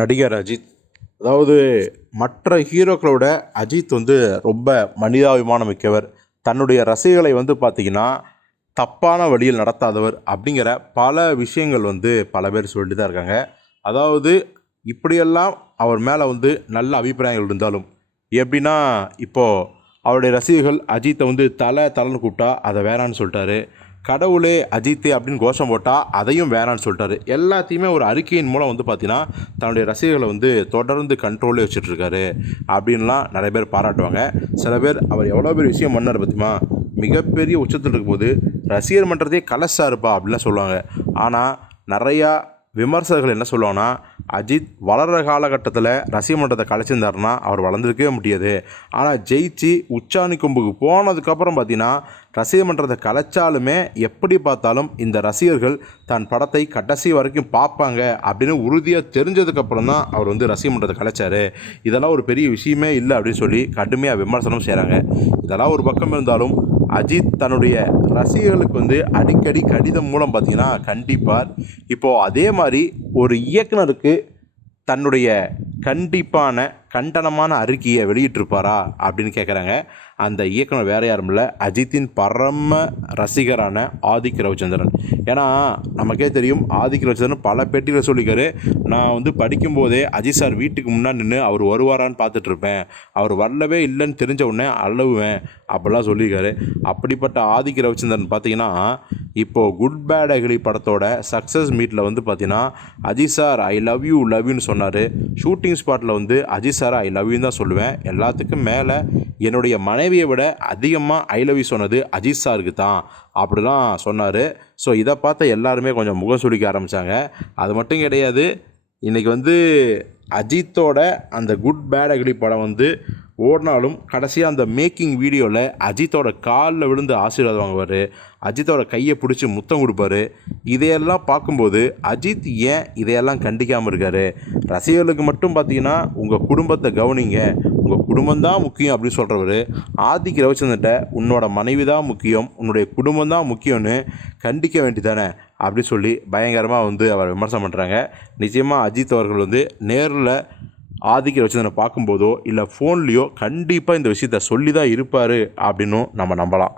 நடிகர் அஜித். அதாவது மற்ற ஹீரோக்களோட அஜித் வந்து ரொம்ப மனிதாபிமானம் மிக்கவர் தன்னுடைய ரசிகர்களை வந்து பார்த்திங்கன்னா தப்பான வழியில் நடத்தாதவர் அப்படிங்கிற பல விஷயங்கள் வந்து பல பேர் சொல்லிட்டு தான் இருக்காங்க. அதாவது இப்படியெல்லாம் அவர் மேலே வந்து நல்ல அபிப்பிராயங்கள் இருந்தாலும் எப்படின்னா இப்போது அவருடைய ரசிகர்கள் அஜித்தை வந்து தலை தலைன்னு கூப்பிட்டா அதை வேணான்னு சொல்லிட்டாரு. கடவுளே அஜித்தே அப்படின்னு கோஷம் போட்டால் அதையும் வேணான்னு சொல்லிட்டாரு. எல்லாத்தையுமே ஒரு அறிக்கையின் மூலம் வந்து பார்த்தீங்கன்னா தன்னுடைய ரசிகர்களை வந்து தொடர்ந்து கண்ட்ரோலே வச்சுட்ருக்காரு அப்படின்லாம் நிறைய பேர் பாராட்டுவாங்க. சில பேர் அவர் எவ்வளோ பெரிய விஷயம் பண்ணார் பற்றியுமா மிகப்பெரிய உச்சத்தில் இருக்கும்போது ரசிகர் மன்றத்தையே கலசாருப்பா அப்படின்லாம் சொல்லுவாங்க. ஆனால் நிறையா விமர்சகர்கள் என்ன சொல்லுவாங்கன்னா அஜித் வளர்கிற காலகட்டத்தில் ரசிகமன்றத்தை கலைச்சிருந்தாருன்னா அவர் வளர்ந்துருக்கவே முடியாது. ஆனால் ஜெயிச்சு உச்சாணி கொம்புக்கு போனதுக்கப்புறம் பார்த்தீங்கன்னா ரசிகமன்றத்தை கலைச்சாலுமே எப்படி பார்த்தாலும் இந்த ரசிகர்கள் தன் படத்தை கடைசி வரைக்கும் பார்ப்பாங்க அப்படின்னு உறுதியாக தெரிஞ்சதுக்கப்புறம் தான் அவர் வந்து ரசிகமன்றத்தை கலைச்சாரு. இதெல்லாம் ஒரு பெரிய விஷயமே இல்லை அப்படின்னு சொல்லி கடுமையாக விமர்சனம் செய்கிறாங்க இதெல்லாம் ஒரு பக்கம் இருந்தாலும் அஜித் தன்னுடைய ரசிகர்களுக்கு வந்து அடிக்கடி கடிதம் மூலம் பார்த்தீங்கன்னா கண்டிப்பார். இப்போது அதே மாதிரி ஒரு இயக்குனருக்கு தன்னுடைய கண்டிப்பான கண்டனமான அறிக்கையை வெளியிட்டிருப்பாரா அப்படின்னு கேட்குறாங்க அந்த இயக்குனர் வேறு யாரும் இல்லை. அஜித்தின் பரம ரசிகரான ஆதிக் ரவிச்சந்திரன். ஏன்னா நமக்கே தெரியும் ஆதிக் ரவிச்சந்திரன் பல பேட்டியில் சொல்லிக்காரு நான் வந்து படிக்கும்போதே அஜித் சார் வீட்டுக்கு முன்னாடி நின்று அவர் வருவாரான்னு பார்த்துட்ருப்பேன் அவர் வரலவே இல்லைன்னு தெரிஞ்ச உடனே அழுவேன். அப்படிலாம் சொல்லியிருக்காரு. அப்படிப்பட்ட ஆதிக் ரவிச்சந்திரன் பார்த்தீங்கன்னா இப்போது குட் பேட் அகிலி படத்தோட சக்ஸஸ் மீட்டில் வந்து பார்த்தீங்கன்னா Ajith sir I love you லவ்யூன்னு சொன்னார். ஷூட்டிங் ஸ்பாட்டில் வந்து அஜித் சார் ஐ லவ் தான் சொல்லுவேன். எல்லாத்துக்கும் மேலே என்னுடைய மனைவியை விட அதிகமாக ஐ லவ் யூ சொன்னது அஜித் சாருக்கு தான். அப்படிலாம் சொன்னார். ஸோ இதை பார்த்த எல்லாருமே கொஞ்சம் முகம் சுளிக்க ஆரம்பித்தாங்க அது மட்டும் கிடையாது இன்றைக்கி வந்து அஜித்தோட அந்த குட் பேட் அக்லி படம் வந்து ஓடினாலும் கடைசியாக அந்த மேக்கிங் வீடியோவில் அஜித்தோட காலில் விழுந்து ஆசீர்வாதம் வாங்குவார். அஜித்தோட கையை பிடிச்சி முத்தம் கொடுப்பாரு. இதையெல்லாம் பார்க்கும்போது அஜித் ஏன் இதையெல்லாம் கண்டிக்காமல் இருக்கார்? ரசிகர்களுக்கு மட்டும் பார்த்தீங்கன்னா உங்கள் குடும்பத்தை கவனிங்க. உங்கள் குடும்பம் தான் முக்கியம் அப்படின்னு சொல்கிறவர் ஆதிக் ரவிச்சந்திட்ட உன்னோட மனைவி தான் முக்கியம். உன்னுடைய குடும்பம் தான் முக்கியம்னு கண்டிக்க வேண்டிதானே அப்படி சொல்லி பயங்கரமாக வந்து அவர் விமர்சனம் பண்ணுறாங்க நிச்சயமாக அஜித் அவர்கள் வந்து நேரில் ஆதிக்கிற ரவிச்சந்திரனை பார்க்கும்போதோ இல்லை ஃபோன்லேயோ கண்டிப்பாக இந்த விஷயத்த சொல்லி தான் இருப்பார் அப்படின்னும் நம்ம நம்பலாம்.